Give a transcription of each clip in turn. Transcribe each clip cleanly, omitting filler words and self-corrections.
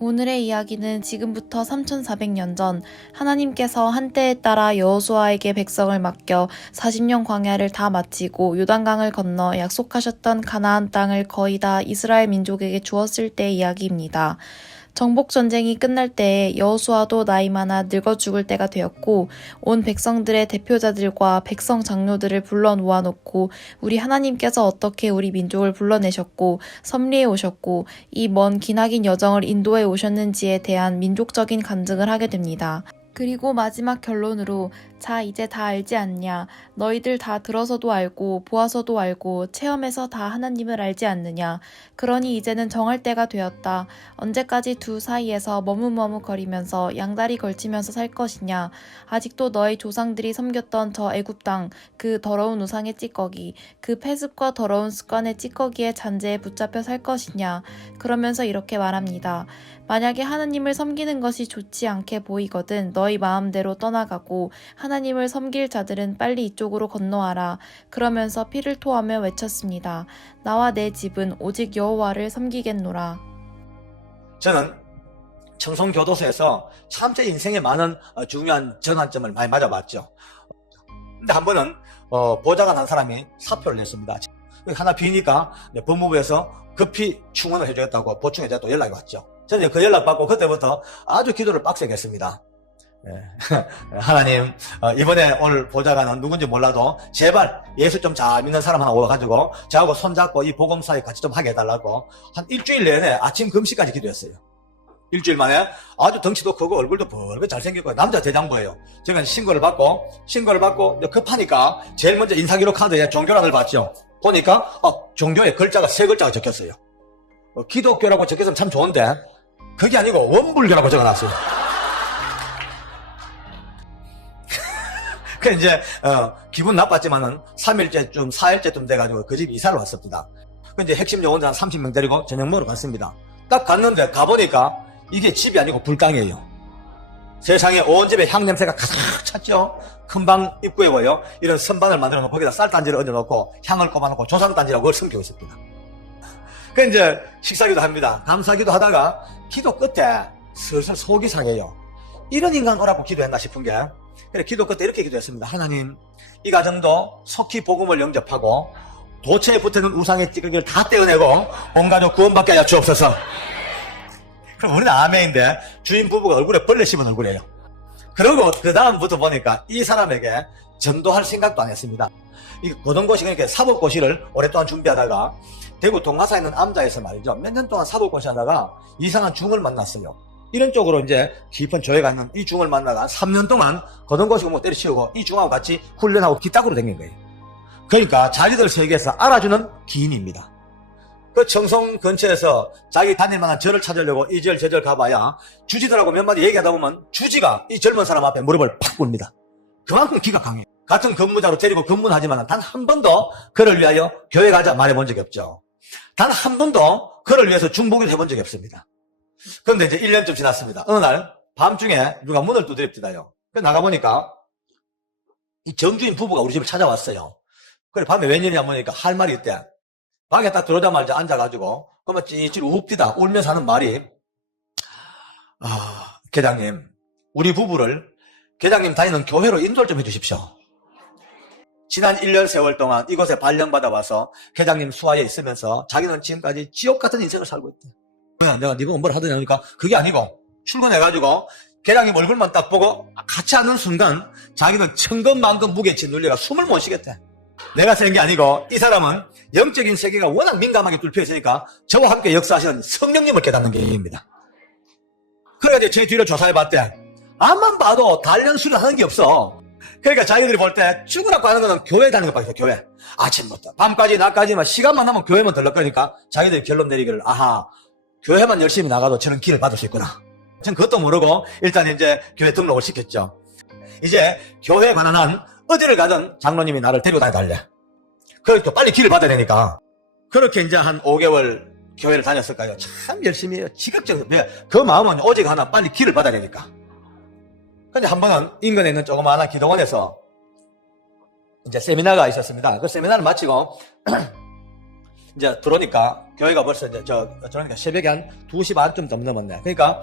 오늘의 이야기는 지금부터 3400년 전 하나님께서 한때에 따라 여호수아에게 백성을 맡겨 40년 광야를 다 마치고 요단강을 건너 약속하셨던 가나안 땅을 거의 다 이스라엘 민족에게 주었을 때의 이야기입니다. 정복전쟁이 끝날 때에 여호수아도 나이 많아 늙어 죽을 때가 되었고 온 백성들의 대표자들과 백성 장로들을 불러 모아놓고 우리 하나님께서 어떻게 우리 민족을 불러내셨고 섭리해 오셨고 이 먼 기나긴 여정을 인도해 오셨는지에 대한 민족적인 간증을 하게 됩니다. 그리고 마지막 결론으로 자 이제 다 알지 않냐 너희들 다 들어서도 알고 보아서도 알고 체험해서 다 하나님을 알지 않느냐 그러니 이제는 정할 때가 되었다 언제까지 두 사이에서 머뭇머뭇거리면서 양다리 걸치면서 살 것이냐 아직도 너희 조상들이 섬겼던 저 애굽 땅 그 더러운 우상의 찌꺼기 그 폐습과 더러운 습관의 찌꺼기의 잔재에 붙잡혀 살 것이냐 그러면서 이렇게 말합니다. 만약에 하나님을 섬기는 것이 좋지 않게 보이거든 너희 마음대로 떠나가고 하나님을 섬길 자들은 빨리 이쪽으로 건너와라. 그러면서 피를 토하며 외쳤습니다. 나와 내 집은 오직 여호와를 섬기겠노라. 저는 청송교도소에서 참 제 인생에 많은 중요한 전환점을 많이 맞아봤죠. 근데 한 번은 보좌관 한 사람이 사표를 냈습니다. 하나 비니까 법무부에서 급히 충원을 해주겠다고 보충해주겠다고 연락이 왔죠. 저는 그 연락 받고 그때부터 아주 기도를 빡세게 했습니다. 하나님, 이번에 오늘 보좌관은 누군지 몰라도 제발 예수 좀 잘 믿는 사람 하나 오가지고 저하고 손잡고 이 복음사에 같이 좀 하게 해달라고 한 일주일 내내 아침 금식까지 기도했어요. 일주일 만에 아주 덩치도 크고 얼굴도 벌겋게 잘생겼고 남자 대장부예요. 제가 신고를 받고 급하니까 제일 먼저 인사기록 카드에 종교란을 봤죠. 보니까 종교에 글자가 3글자가 적혔어요. 기독교라고 적혀서 참 좋은데 그게 아니고 원불교라고 적어놨어요. 그 이제 기분 나빴지만은 3일째쯤 4일째쯤 돼가지고 그 집 이사를 왔습니다. 그 이제 핵심 요원들 한 30명 데리고 저녁 먹으러 갔습니다. 딱 갔는데 가보니까 이게 집이 아니고 불당이에요. 세상에 온 집에 향 냄새가 가득 찼죠. 큰방 입구에 보여 이런 선반을 만들어 놓고 거기다 쌀단지를 얹어놓고 향을 꼽아놓고 조상단지라고 그걸 숨기고 있습니다. 그 이제 식사기도 합니다. 감사기도 하다가 기도 끝에 슬슬 속이 상해요. 이런 인간 오라고 기도했나 싶은 게 그래 기도 끝에 이렇게 기도했습니다. 하나님 이 가정도 속히 복음을 영접하고 도처에 붙어있는 우상의 찌꺼기를 다 떼어내고 온 가족 구원받게 하여 주옵소서. 그럼 우리는 아멘인데 주인 부부가 얼굴에 벌레 씹은 얼굴이에요. 그리고 그 다음부터 보니까 이 사람에게 전도할 생각도 안 했습니다. 이 고등고시 그러니까 사법고시를 오랫동안 준비하다가 대구 동화사에 있는 암자에서 말이죠. 몇 년 동안 사법고시 하다가 이상한 중을 만났어요. 이런 쪽으로 이제 깊은 조회가 있는 이 중을 만나가 3년 동안 고등고시 공부 때려치우고 이 중하고 같이 훈련하고 뒤따구로 댕긴 거예요. 그러니까 자기들 세계에서 알아주는 기인입니다. 그 청송 근처에서 자기 다닐 만한 절을 찾으려고 이 절 저 절 가봐야 주지들하고 몇 마디 얘기하다 보면 주지가 이 젊은 사람 앞에 무릎을 팍 꿇습니다. 그만큼 기가 강해요. 같은 근무자로 데리고 근무는 하지만 단 한 번도 그를 위하여 교회 가자 말해본 적이 없죠. 단 한 번도 그를 위해서 중보기도 해본 적이 없습니다. 그런데 이제 1년쯤 지났습니다. 어느 날 밤중에 누가 문을 두드립니다요. 그래서 나가보니까 이 정주인 부부가 우리 집을 찾아왔어요. 그래 밤에 웬일이냐 보니까 할 말이 있대. 방에 딱 들어오자마자 앉아가지고 그러면 찌릿찌릿 웁디다 울면서 하는 말이 계장님 우리 부부를 계장님 다니는 교회로 인도를 좀 해주십시오. 지난 1년 세월 동안 이곳에 발령받아 와서 계장님 수하에 있으면서 자기는 지금까지 지옥 같은 인생을 살고 있대. 내가 네 보고 뭘 하더냐 하니까 그게 아니고 출근해가지고 계장님 얼굴만 딱 보고 같이 앉는 순간 자기는 천근만근 무게에 짓눌려가 숨을 못 쉬겠대. 내가 쓰는 게 아니고 이 사람은 영적인 세계가 워낙 민감하게 뚫혀 있으니까 저와 함께 역사하시는 성령님을 깨닫는 게 얘기입니다. 그래가지고 제 뒤를 조사해봤대. 앞만 봐도 단련수련 하는 게 없어. 그러니까 자기들이 볼 때 죽으라고 하는 거는 교회 다니는 것밖에 없어. 교회 아침부터 밤까지 낮까지만 시간만 나면 교회만 들렀거니까 자기들이 결론 내리기를 교회만 열심히 나가도 저는 길을 받을 수 있구나. 전 그것도 모르고 일단 이제 교회 등록을 시켰죠. 이제 교회에 관한 한 어디를 가든 장로님이 나를 데리고 다녀달래. 그러니까 빨리 길을 받아야 되니까. 그렇게 이제 한 5개월 교회를 다녔을까요? 참 열심히 해요. 지극정성. 그 마음은 오직 하나, 빨리 길을 받아야 되니까. 근데 한 번은 인근에 있는 조그마한 기도원에서 이제 세미나가 있었습니다. 그 세미나를 마치고 이제 들어오니까 교회가 벌써 이제 그러니까 새벽에 한 2시 반쯤 넘었네. 그러니까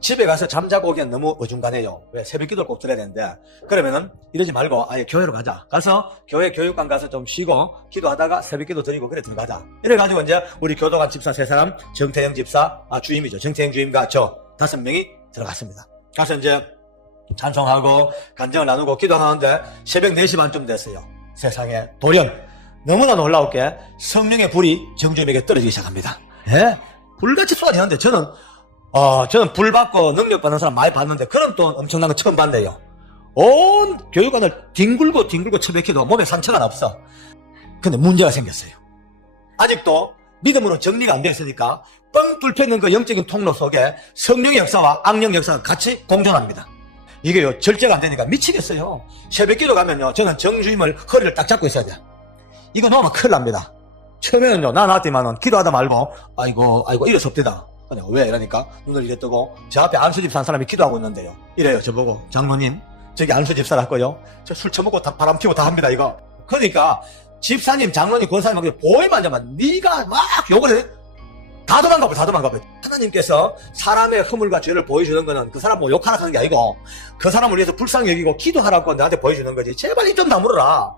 집에 가서 잠자고 오기엔 너무 어중간해요. 왜? 새벽 기도를 꼭 드려야 되는데. 그러면은 이러지 말고 아예 교회로 가자. 가서 교회 교육관 가서 좀 쉬고 기도하다가 새벽 기도 드리고 그래 들어가자. 이래가지고 이제 우리 교도관 집사 3사람, 정태영 집사, 주임이죠. 정태영 주임과 저 5명이 들어갔습니다. 가서 이제 찬송하고 간증을 나누고 기도하는데 새벽 4시 반쯤 됐어요. 세상에 돌연 너무나 놀라울 게 성령의 불이 정주임에게 떨어지기 시작합니다. 예? 불같이 쏟아지는데 저는 불 받고 능력 받는 사람 많이 봤는데 그런 또 엄청난 거 처음 봤네요. 온 교육관을 뒹굴고 처박혀도 몸에 상처가 없어. 근데 문제가 생겼어요. 아직도 믿음으로 정리가 안 되어 있으니까 뻥 뚫혀 있는 그 영적인 통로 속에 성령의 역사와 악령 역사가 같이 공존합니다. 이게요, 절제가 안 되니까 미치겠어요. 새벽 기도 가면요, 저는 정주임을 허리를 딱 잡고 있어야 돼. 이거 놓으면 큰일 납니다. 처음에는요, 나한테만은 기도하다 말고, 아이고, 이래서 없대다. 그냥 왜? 이러니까 눈을 이래 뜨고, 저 앞에 안수집 산 사람이 기도하고 있는데요. 이래요, 저보고. 장로님, 저기 안수집 사놨고요. 저 술 처먹고 다 바람 피고 다 합니다, 이거. 그러니까, 집사님, 장로님, 권사님하고 보이만 하면 네가 막 욕을 해. 다 도망가봐. 하나님께서 사람의 허물과 죄를 보여주는 거는 그 사람 뭐 욕하라 하는 게 아니고 그 사람을 위해서 불쌍히 여기고 기도하라고 나한테 보여주는 거지. 제발 입 좀 다물어라.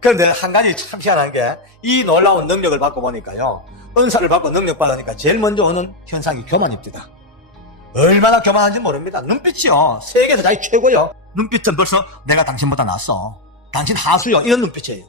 그런데 한 가지 참 희한한 게 이 놀라운 능력을 받고 보니까요. 은사를 받고 능력 받으니까 제일 먼저 오는 현상이 교만입니다. 얼마나 교만한지 모릅니다. 눈빛이요. 세계에서 자기 최고요. 눈빛은 벌써 내가 당신보다 낫어. 당신 하수요. 이런 눈빛이에요.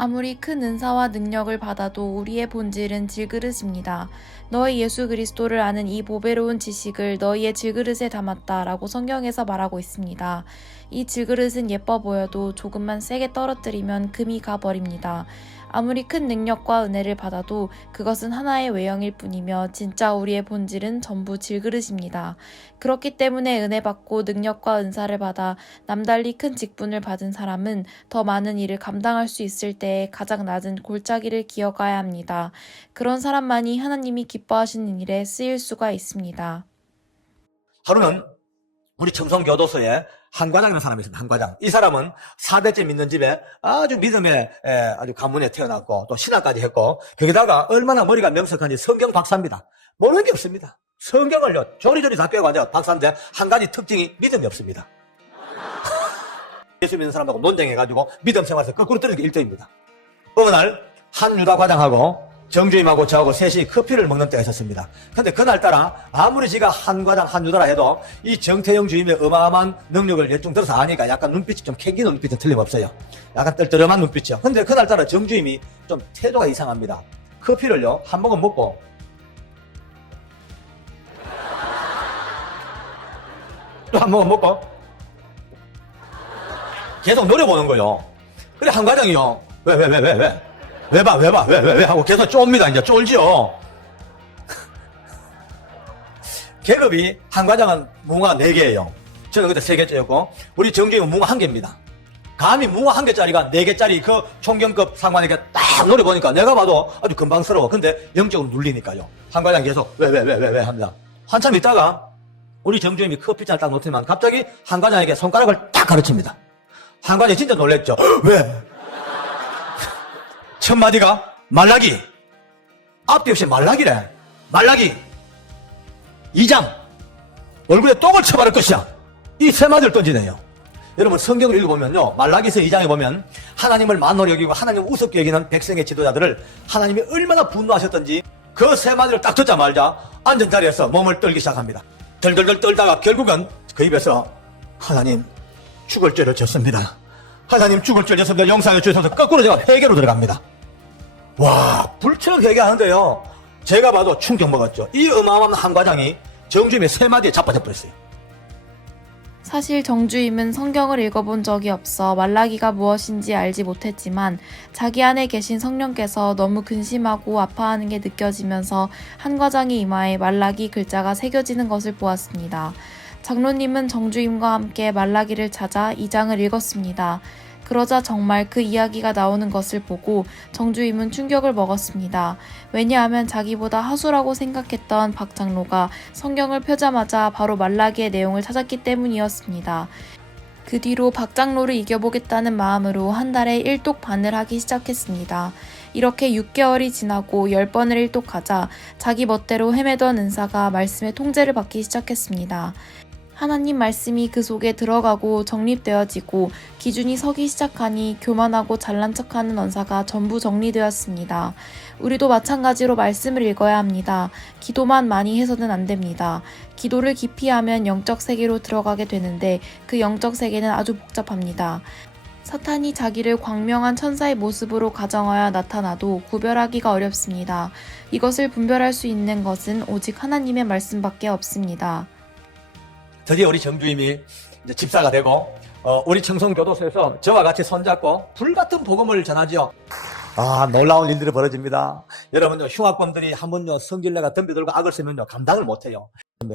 아무리 큰 은사와 능력을 받아도 우리의 본질은 질그릇입니다. 너희 예수 그리스도를 아는 이 보배로운 지식을 너희의 질그릇에 담았다라고 성경에서 말하고 있습니다. 이 질그릇은 예뻐 보여도 조금만 세게 떨어뜨리면 금이 가버립니다. 아무리 큰 능력과 은혜를 받아도 그것은 하나의 외형일 뿐이며 진짜 우리의 본질은 전부 질그릇입니다. 그렇기 때문에 은혜 받고 능력과 은사를 받아 남달리 큰 직분을 받은 사람은 더 많은 일을 감당할 수 있을 때에 가장 낮은 골짜기를 기어가야 합니다. 그런 사람만이 하나님이 기뻐하시는 일에 쓰일 수가 있습니다. 하루는 우리 청송교도소에 한과장이라는 사람이 있습니다. 한과장. 이 사람은 4대째 믿는 집에 아주 믿음의 아주 가문에 태어났고 또 신학까지 했고 거기다가 얼마나 머리가 명석한지 성경 박사입니다. 모르는 게 없습니다. 성경을요 조리조리 다 빼고 앉아 박사인데 한 가지 특징이 믿음이 없습니다. 예수 믿는 사람하고 논쟁해가지고 믿음 생활에서 거꾸로 떨어지는 게 1등입니다. 어느 날 한 유다 과장하고 정주임하고 저하고 셋이 커피를 먹는 때가 있었습니다. 근데 그날따라 아무리 지가 한 과장 한 유다라 해도 이 정태영 주임의 어마어마한 능력을 대충 들어서 아니까 약간 눈빛이 좀 캥기는 눈빛은 틀림없어요. 약간 떨떠름한 눈빛이요. 근데 그날따라 정주임이 좀 태도가 이상합니다. 커피를요 한 모금 먹고 또 한 모금 먹고 계속 노려보는 거예요. 그래 한 과장이요. 왜 봐 하고 계속 쫍니다. 이제 쫄지요. 계급이 한 과장은 뭉아 4개예요. 저는 그때 3개째였고 우리 정주임은 뭉아 1개입니다. 감히 뭉아 1개짜리가 4개짜리 그 총경급 상관에게 딱 노려보니까 내가 봐도 아주 금방스러워. 근데 영적으로 눌리니까요. 한 과장 계속 왜 합니다. 한참 있다가 우리 정주임이 커피잔을 딱 놓더니만 갑자기 한 과장에게 손가락을 딱 가르칩니다. 한 과장이 진짜 놀랬죠. 왜? 첫 마디가 말라기. 앞뒤 없이 말라기래. 말라기 2장 얼굴에 똥을 쳐바를 것이야. 이 3마디를 던지네요. 여러분 성경을 읽어보면요 말라기서 2장에 보면 하나님을 만노로 여기고 하나님을 우습게 여기는 백성의 지도자들을 하나님이 얼마나 분노하셨던지 그 3마디를 딱 듣자마자 앉은 자리에서 몸을 떨기 시작합니다. 덜덜덜 떨다가 결국은 그 입에서 하나님 죽을 죄를 졌습니다. 하나님 죽을 죄를 졌습니다. 용서해 주셔서 거꾸로 제가 회개로 들어갑니다. 와 불처럼 회개하는데요 제가 봐도 충격 먹었죠. 이 어마어마한 한 과장이 정주임의 3마디에 자빠져 버렸어요. 사실 정주임은 성경을 읽어본 적이 없어 말라기가 무엇인지 알지 못했지만 자기 안에 계신 성령께서 너무 근심하고 아파하는 게 느껴지면서 한 과장의 이마에 말라기 글자가 새겨지는 것을 보았습니다. 장로님은 정주임과 함께 말라기를 찾아 2장을 읽었습니다. 그러자 정말 그 이야기가 나오는 것을 보고 정주임은 충격을 먹었습니다. 왜냐하면 자기보다 하수라고 생각했던 박 장로가 성경을 펴자마자 바로 말라기의 내용을 찾았기 때문이었습니다. 그 뒤로 박 장로를 이겨보겠다는 마음으로 한 달에 1독 반을 하기 시작했습니다. 이렇게 6개월이 지나고 10번을 일독하자 자기 멋대로 헤매던 은사가 말씀의 통제를 받기 시작했습니다. 하나님 말씀이 그 속에 들어가고 정립되어지고 기준이 서기 시작하니 교만하고 잘난 척하는 언사가 전부 정리되었습니다. 우리도 마찬가지로 말씀을 읽어야 합니다. 기도만 많이 해서는 안 됩니다. 기도를 깊이 하면 영적 세계로 들어가게 되는데 그 영적 세계는 아주 복잡합니다. 사탄이 자기를 광명한 천사의 모습으로 가정하여 나타나도 구별하기가 어렵습니다. 이것을 분별할 수 있는 것은 오직 하나님의 말씀밖에 없습니다. 드디어 우리 정주임이 이제 집사가 되고 우리 청송교도소에서 저와 같이 손잡고 불같은 복음을 전하죠. 놀라운 일들이 벌어집니다. 여러분 흉악범들이 한번요 성질내가 덤벼들고 악을 쓰면요 감당을 못해요.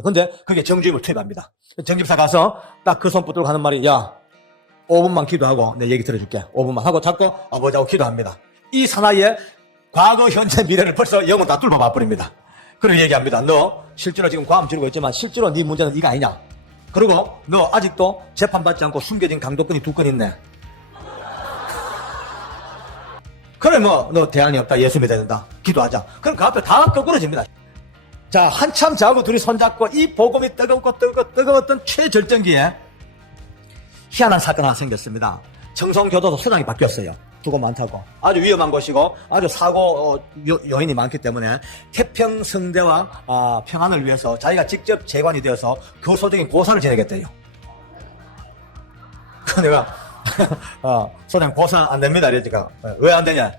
근데 그게 정주임을 투입합니다. 정집사 가서 딱 그 손 붙들고 하는 말이, 야 5분만 기도하고 내 얘기 들어줄게. 5분만 하고 자꾸 아버지하고 기도합니다. 이 사나이에 과거 현재 미래를 벌써 영은 다 뚫어봐 버립니다. 그리고 얘기합니다. 너 실제로 지금 과음 지르고 있지만 실제로 네 문제는 네가 아니냐. 그리고 너 아직도 재판받지 않고 숨겨진 강도건이 2건 있네. 그래 너 대안이 없다. 예수 믿어야 된다. 기도하자. 그럼 그 앞에 다 거꾸러집니다. 자, 한참 저하고 둘이 손잡고 이 복음이 뜨거웠던 최절정기에 희한한 사건 하나 생겼습니다. 청송교도소 소장이 바뀌었어요. 두고 많다고. 아주 위험한 곳이고 아주 사고 요인이 많기 때문에 태평성대와 평안을 위해서 자기가 직접 재관이 되어서 교소적인 고사를 지내겠대요. 그 내가 소장 고사 안 됩니다. 이러니까 왜 안 되냐?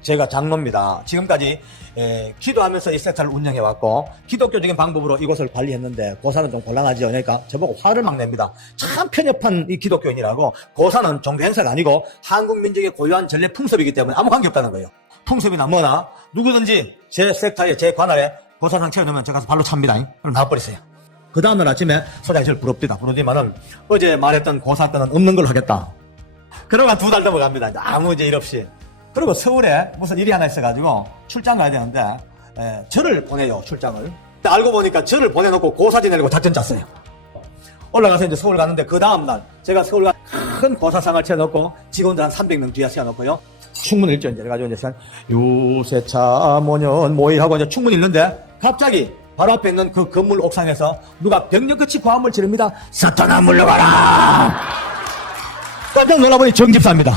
제가 장로입니다. 지금까지 기도하면서 이 섹터를 운영해왔고 기독교적인 방법으로 이곳을 관리했는데 고사는 좀 곤란하죠. 그러니까 저보고 화를 막 냅니다. 참 편협한 이 기독교인이라고. 고사는 종교 행사가 아니고 한국 민족의 고유한 전례 풍습이기 때문에 아무 관계없다는 거예요. 풍습이나 뭐나 누구든지 제 섹터에 제 관할에 고사상 채워놓으면 제가 가서 발로 찹니다. 그럼 나와버리세요. 그 다음날 아침에 소장이 저를 부르더니만은 어제 말했던 고사 때는 없는 걸로 하겠다. 그러고 2달 넘어갑니다. 아무 일 없이. 그리고 서울에 무슨 일이 하나 있어가지고 출장 가야 되는데 저를 보내요. 출장을. 알고 보니까 저를 보내놓고 고사 지내려고 작전 짰어요. 올라가서 이제 서울 갔는데 그 다음날 제가 서울 가 큰 고사상을 채워놓고 직원들 한 300명 뒤에 세워놓고요. 충문 일정 이제 가지고 이제 유세차 모년 모의하고 이제 충문 읽는데 갑자기 바로 앞에 있는 그 건물 옥상에서 누가 병력같이 고함을 지릅니다. 사탄아 물러가라! 깜짝 놀라보니 정집사입니다.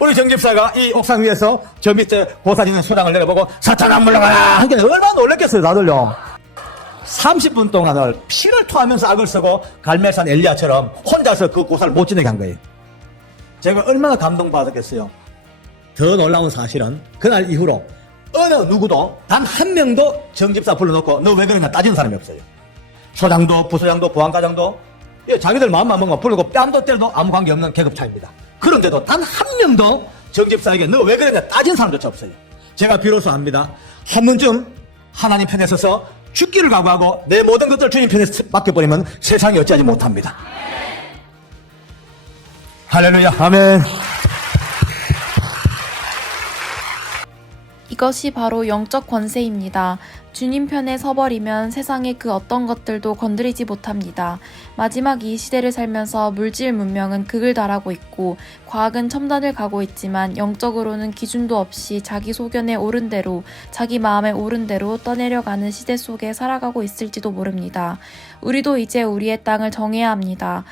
우리 정집사가 이 옥상 위에서 저 밑에 고사지는 수당을 내려보고 사탄아 물러가라! 하니까 얼마나 놀랬겠어요 다들요. 30분 동안을 피를 토하면서 악을 쓰고 갈멜산 엘리야처럼 혼자서 그 고사를 못 지내게 한 거예요. 제가 얼마나 감동받았겠어요. 더 놀라운 사실은 그날 이후로 어느 누구도 단 한 명도 정집사 불러놓고 너 왜 그러냐 따지는 사람이 없어요. 소장도 부소장도 보안과장도 자기들 마음만 먹으면 부르고 뺨도 때려도 아무 관계없는 계급차입니다. 그런데도 단 한 명도 정집사에게 너 왜 그러냐 따진 사람조차 없어요. 제가 비로소 압니다. 한 번쯤 하나님 편에 서서 죽기를 각오하고 내 모든 것들 주님 편에 맡겨버리면 세상이 어찌하지 못합니다. 할렐루야 아멘. 이것이 바로 영적 권세입니다. 주님 편에 서버리면 세상의 그 어떤 것들도 건드리지 못합니다. 마지막 이 시대를 살면서 물질 문명은 극을 달하고 있고 과학은 첨단을 가고 있지만 영적으로는 기준도 없이 자기 소견에 오른 대로 자기 마음에 오른 대로 떠내려가는 시대 속에 살아가고 있을지도 모릅니다. 우리도 이제 우리의 땅을 정해야 합니다.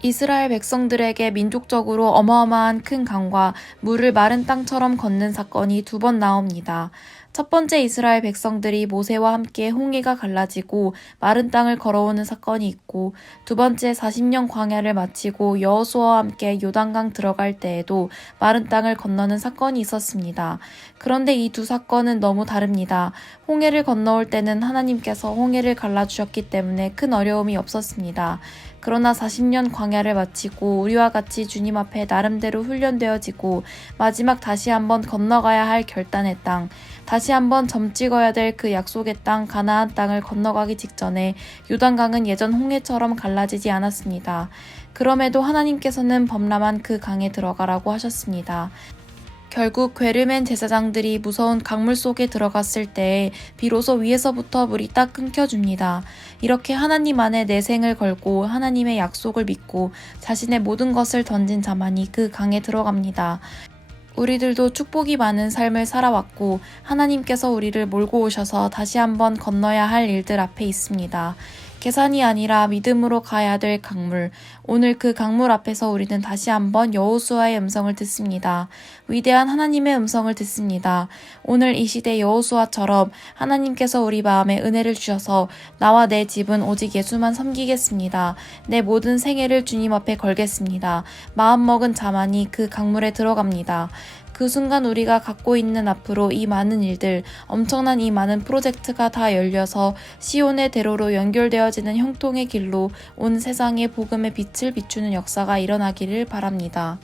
이스라엘 백성들에게 민족적으로 어마어마한 큰 강과 물을 마른 땅처럼 걷는 사건이 2번 나옵니다. 첫 번째 이스라엘 백성들이 모세와 함께 홍해가 갈라지고 마른 땅을 걸어오는 사건이 있고 두 번째 40년 광야를 마치고 여호수아와 함께 요단강 들어갈 때에도 마른 땅을 건너는 사건이 있었습니다. 그런데 이 두 사건은 너무 다릅니다. 홍해를 건너올 때는 하나님께서 홍해를 갈라주셨기 때문에 큰 어려움이 없었습니다. 그러나 40년 광야를 마치고 우리와 같이 주님 앞에 나름대로 훈련되어지고 마지막 다시 한번 건너가야 할 결단의 땅, 다시 한번 점 찍어야 될 그 약속의 땅 가나안 땅을 건너가기 직전에 요단강은 예전 홍해처럼 갈라지지 않았습니다. 그럼에도 하나님께서는 범람한 그 강에 들어가라고 하셨습니다. 결국 괴르멘 제사장들이 무서운 강물 속에 들어갔을 때 비로소 위에서부터 물이 딱 끊겨줍니다. 이렇게 하나님 안에 내 생을 걸고 하나님의 약속을 믿고 자신의 모든 것을 던진 자만이 그 강에 들어갑니다. 우리들도 축복이 많은 삶을 살아왔고 하나님께서 우리를 몰고 오셔서 다시 한번 건너야 할 일들 앞에 있습니다. 계산이 아니라 믿음으로 가야 될 강물. 오늘 그 강물 앞에서 우리는 다시 한번 여호수아의 음성을 듣습니다. 위대한 하나님의 음성을 듣습니다. 오늘 이 시대 여호수아처럼 하나님께서 우리 마음에 은혜를 주셔서 나와 내 집은 오직 예수만 섬기겠습니다. 내 모든 생애를 주님 앞에 걸겠습니다. 마음먹은 자만이 그 강물에 들어갑니다. 그 순간 우리가 갖고 있는 앞으로 이 많은 일들, 엄청난 이 많은 프로젝트가 다 열려서 시온의 대로로 연결되어지는 형통의 길로 온 세상에 복음의 빛을 비추는 역사가 일어나기를 바랍니다.